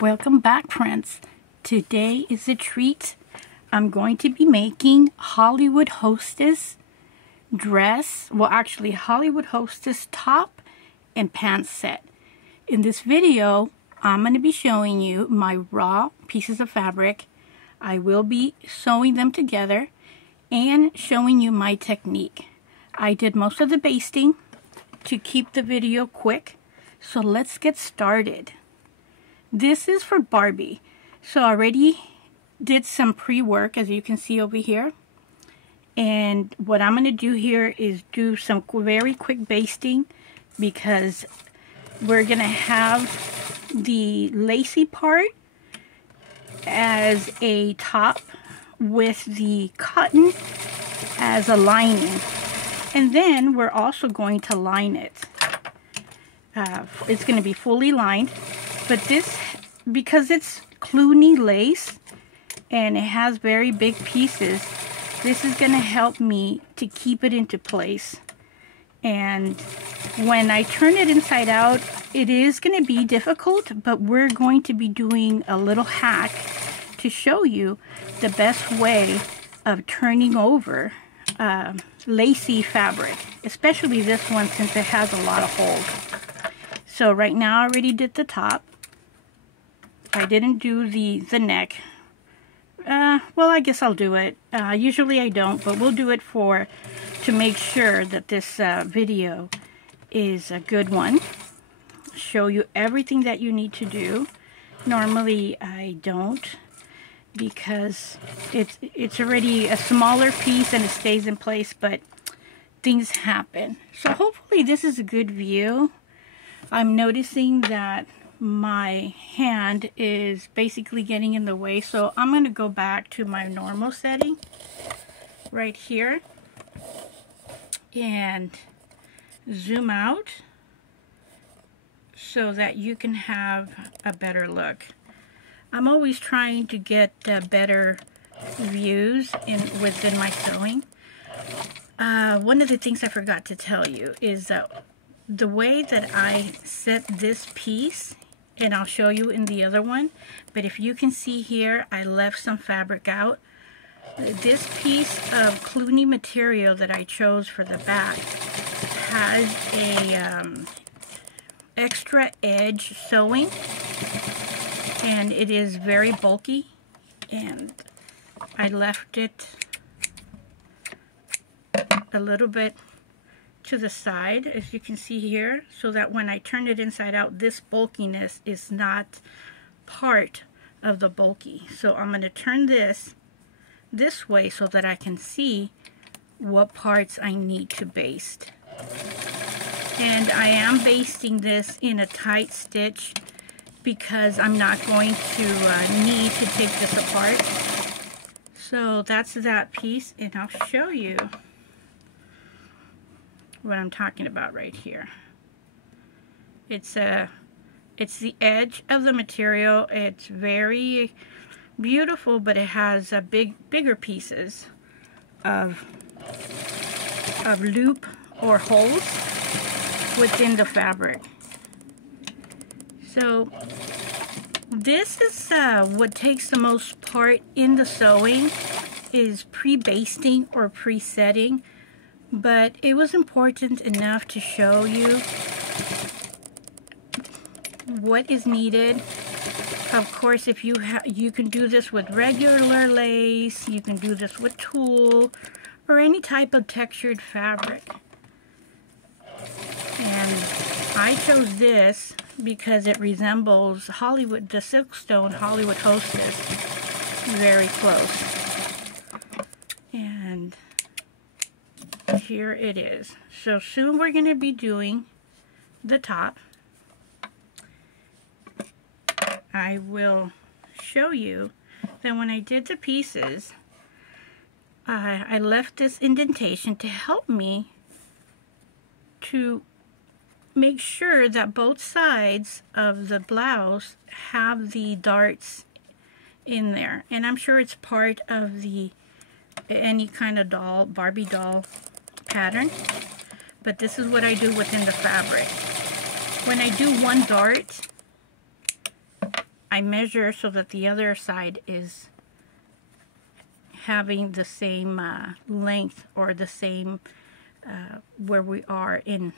Welcome back, friends. Today is a treat. I'm going to be making Hollywood Hostess dress, well actually Hollywood Hostess top and pants set. In this video, I'm going to be showing you my raw pieces of fabric. I will be sewing them together and showing you my technique. I did most of the basting to keep the video quick, so let's get started. This is for Barbie. So I already did some pre-work, as you can see over here. And what I'm going to do here is do some very quick basting, because we're going to have the lacy part as a top with the cotton as a lining. And then we're also going to line it. It's going to be fully lined. But this, because it's Clooney lace and it has very big pieces, this is going to help me to keep it into place. And when I turn it inside out, it is going to be difficult, but we're going to be doing a little hack to show you the best way of turning over lacy fabric, especially this one since it has a lot of hold. So right now I already did the top. I didn't do the neck. Well, I guess I'll do it. Usually I don't, but we'll do it to make sure that this video is a good one. Show you everything that you need to do. Normally I don't, because it's already a smaller piece and it stays in place, but things happen. So hopefully this is a good view. I'm noticing that my hand is basically getting in the way, so I'm going to go back to my normal setting right here and zoom out so that you can have a better look. I'm always trying to get better views within my sewing. One of the things I forgot to tell you is that the way that I set this piece, and I'll show you in the other one, but if you can see here, I left some fabric out. This piece of Clooney material that I chose for the back has a extra edge sewing, and it is very bulky, and I left it a little bit to the side, as you can see here, so that when I turn it inside out, this bulkiness is not part of the bulky. So I'm going to turn this way so that I can see what parts I need to baste. And I am basting this in a tight stitch because I'm not going to need to take this apart. So that's that piece, and I'll show you what I'm talking about right here. It's the edge of the material. It's very beautiful, but it has bigger pieces of loop or holes within the fabric. So this is what takes the most part in the sewing, is pre-basting or pre-setting. But it was important enough to show you what is needed. Of course, if you can do this with regular lace, you can do this with tulle, or any type of textured fabric. And I chose this because it resembles the Silkstone Hollywood Hostess very close. And here it is. So soon we're going to be doing the top. I will show you that when I did the pieces, I left this indentation to help me to make sure that both sides of the blouse have the darts in there. And I'm sure it's part of any kind of doll, Barbie doll pattern, but this is what I do within the fabric. When I do one dart, I measure so that the other side is having the same length, or the same where we are in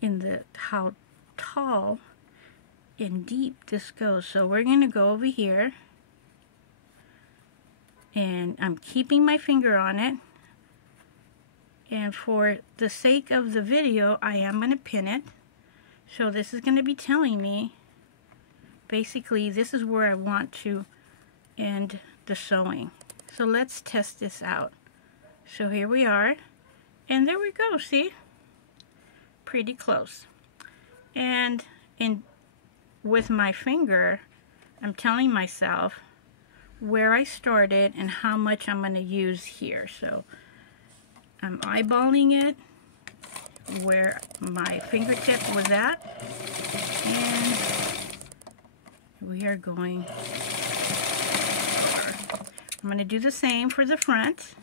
the how tall and deep this goes. So we're going to go over here, and I'm keeping my finger on it, and for the sake of the video I am going to pin it. So this is going to be telling me basically this is where I want to end the sewing. So let's test this out. So here we are, and there we go. See, pretty close. And with my finger I'm telling myself where I started and how much I'm going to use here. So I'm eyeballing it where my fingertip was at, and we are going over. I'm going to do the same for the front.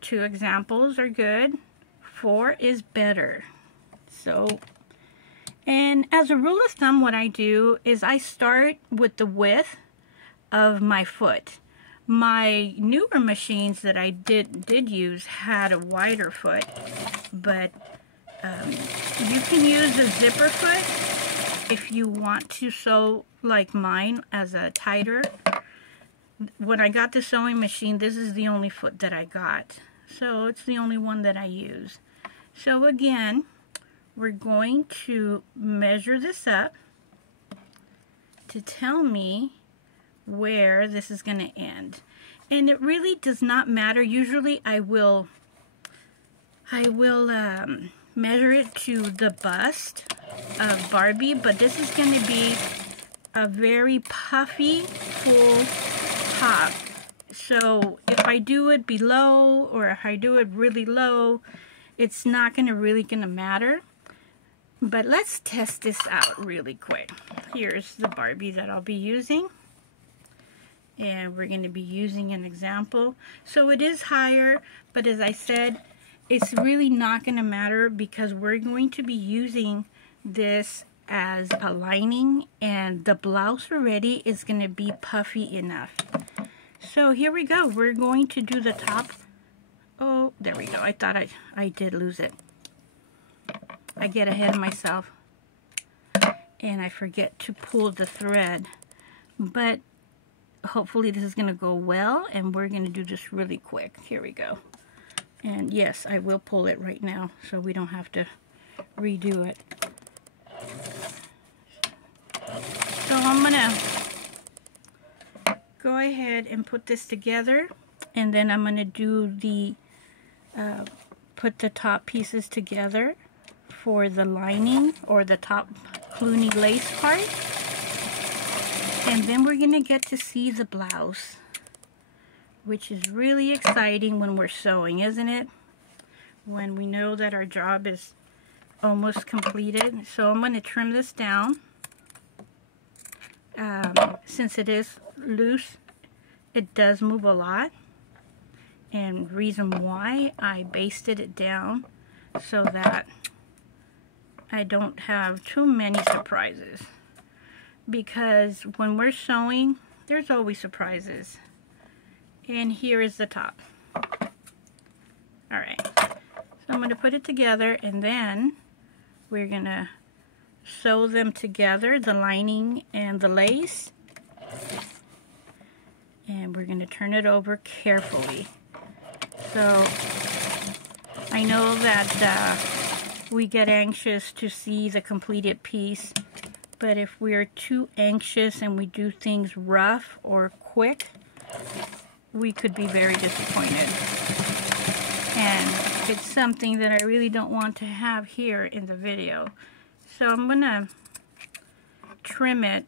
2 examples are good. 4 is better. So, and as a rule of thumb, what I do is I start with the width of my foot. My newer machines that I did use had a wider foot, but you can use a zipper foot if you want to sew like mine as a tighter. When I got the sewing machine, this is the only foot that I got, so it's the only one that I use. So again, we're going to measure this up to tell me where this is going to end. And it really does not matter. Usually I will measure it to the bust of Barbie, but this is going to be a very puffy, full top. So if I do it below, or if I do it really low, it's not really gonna matter. But let's test this out really quick. Here's the Barbie that I'll be using, and we're going to be using an example. So it is higher, but as I said, it's really not going to matter because we're going to be using this as a lining, and the blouse already is going to be puffy enough. So here we go. We're going to do the top. Oh, there we go. I thought I did lose it. I get ahead of myself and I forget to pull the thread, but hopefully this is going to go well, and we're going to do this really quick. Here we go. And yes, I will pull it right now so we don't have to redo it. So I'm going to go ahead and put this together, and then I'm going to do the put the top pieces together for the lining, or the top Clooney lace part, and then we're gonna get to see the blouse, which is really exciting when we're sewing, isn't it? When we know that our job is almost completed. So I'm going to trim this down. Since it is loose, it does move a lot, and reason why I basted it down so that I don't have too many surprises, because when we're sewing there's always surprises. And here is the top. Alright, so I'm going to put it together, and then we're going to sew them together, the lining and the lace, and we're going to turn it over carefully. So I know that we get anxious to see the completed piece, but if we're too anxious and we do things rough or quick, we could be very disappointed. And it's something that I really don't want to have here in the video. So I'm going to trim it,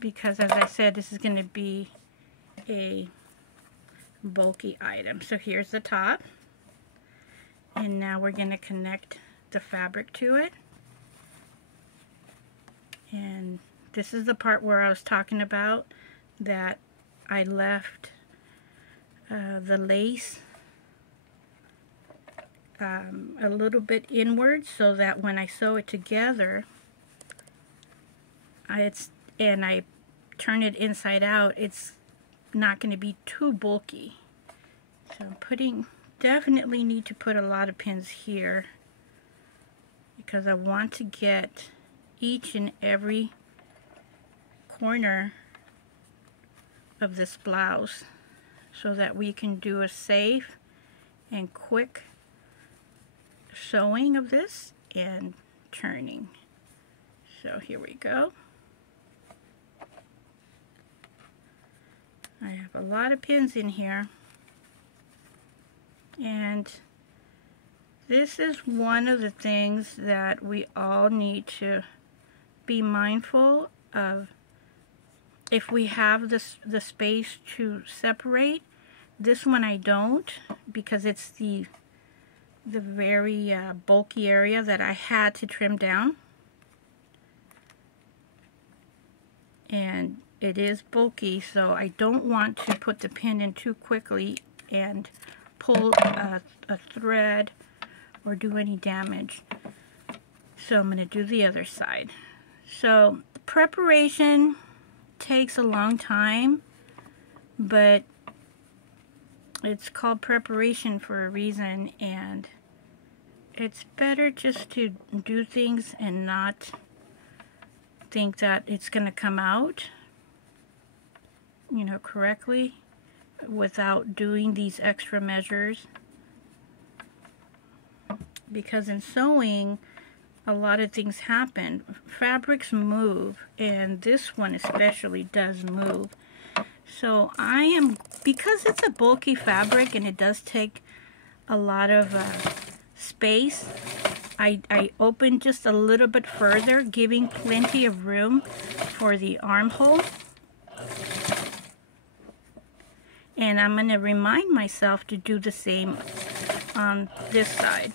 because as I said, this is going to be a bulky item. So here's the top, and now we're going to connect the fabric to it. And this is the part where I was talking about that I left the lace a little bit inward so that when I sew it together, I turn it inside out, it's not going to be too bulky. So I'm definitely need to put a lot of pins here because I want to get each and every corner of this blouse so that we can do a safe and quick sewing of this and turning. So here we go. I have a lot of pins in here, and this is one of the things that we all need to be mindful of. If we have the space to separate, this one I don't, because it's the very bulky area that I had to trim down, and it is bulky, so I don't want to put the pin in too quickly and pull a thread or do any damage. So I'm going to do the other side. So preparation takes a long time, but it's called preparation for a reason, and it's better just to do things and not think that it's going to come out, you know, correctly without doing these extra measures. Because in sewing, a lot of things happen. Fabrics move, and this one especially does move. So because it's a bulky fabric and it does take a lot of space, I opened just a little bit further, giving plenty of room for the armhole. And I'm going to remind myself to do the same on this side.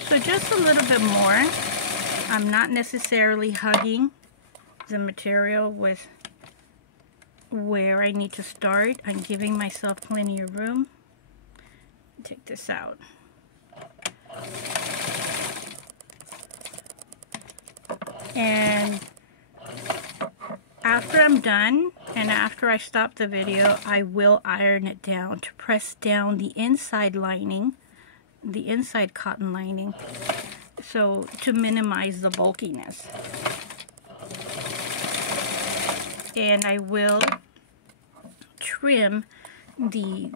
So just a little bit more. I'm not necessarily hugging the material with where I need to start. I'm giving myself plenty of room. Take this out. And after I'm done, and after I stop the video, I will iron it down to press down the inside lining, the inside cotton lining, so to minimize the bulkiness. And I will trim the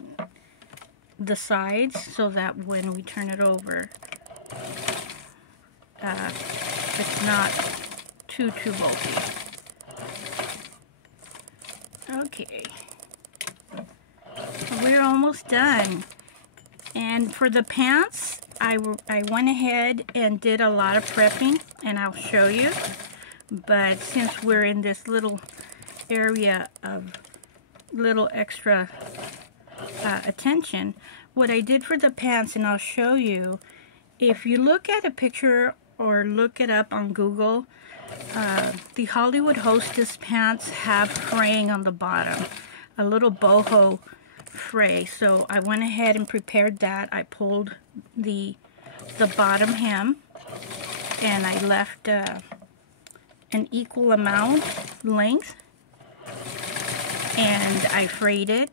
sides so that when we turn it over, it's not too bulky. Okay, we're almost done. And for the pants, I went ahead and did a lot of prepping, and I'll show you. But since we're in this little area of little extra attention, what I did for the pants, and I'll show you, if you look at a picture or look it up on Google, the Hollywood Hostess pants have fraying on the bottom, a little boho fray. So I went ahead and prepared that. I pulled the bottom hem, and I left an equal amount length, and I frayed it.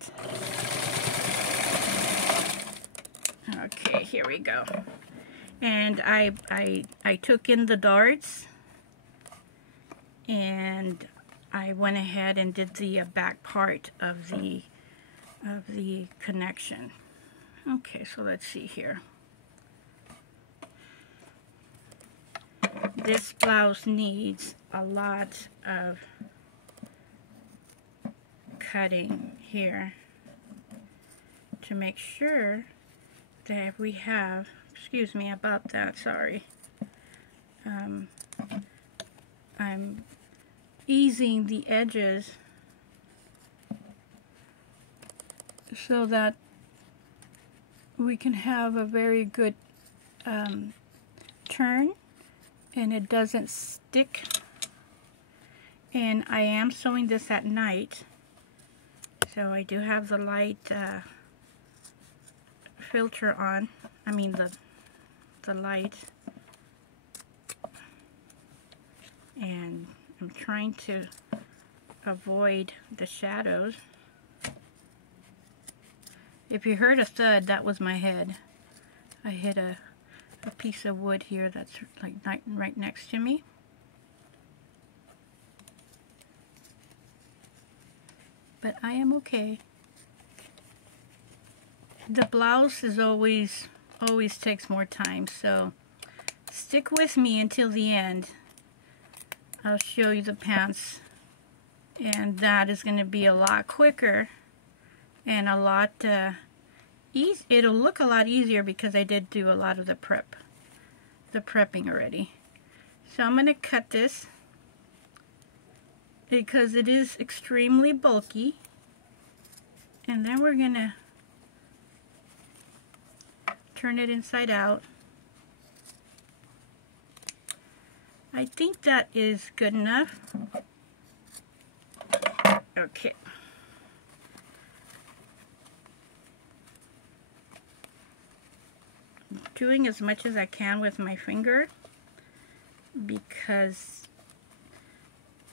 Okay, here we go. And I took in the darts, and I went ahead and did the back part of the connection. Okay, so let's see here. This blouse needs a lot of cutting here to make sure that we have, excuse me about that, sorry. I'm easing the edges so that we can have a very good turn and it doesn't stick. And I am sewing this at night, so I do have the light filter on, I mean the light. And I'm trying to avoid the shadows. If you heard a thud, that was my head. I hit a piece of wood here that's like right next to me. But I am okay. The blouse is always takes more time, so stick with me until the end. I'll show you the pants, and that is going to be a lot quicker and a lot it'll look a lot easier because I did do a lot of the prepping already. So I'm going to cut this because it is extremely bulky, and then we're going to turn it inside out. I think that is good enough. Okay. I'm doing as much as I can with my finger because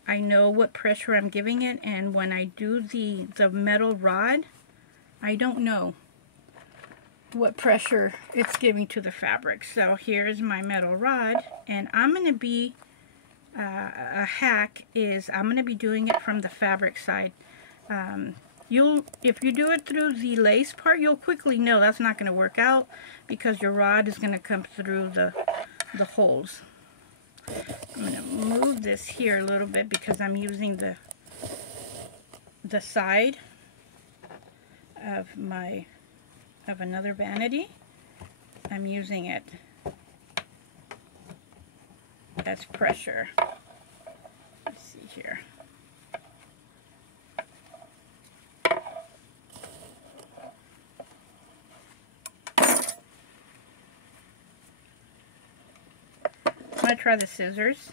I know what pressure I'm giving it, and when I do the metal rod, I don't know what pressure it's giving to the fabric. So here's my metal rod, and I'm going to be a hack is I'm going to be doing it from the fabric side. If you do it through the lace part, you'll quickly know that's not going to work out because your rod is going to come through the holes. I'm going to move this here a little bit because I'm using the side of another vanity. I'm using it as pressure. Let's see here. I'm going to try the scissors.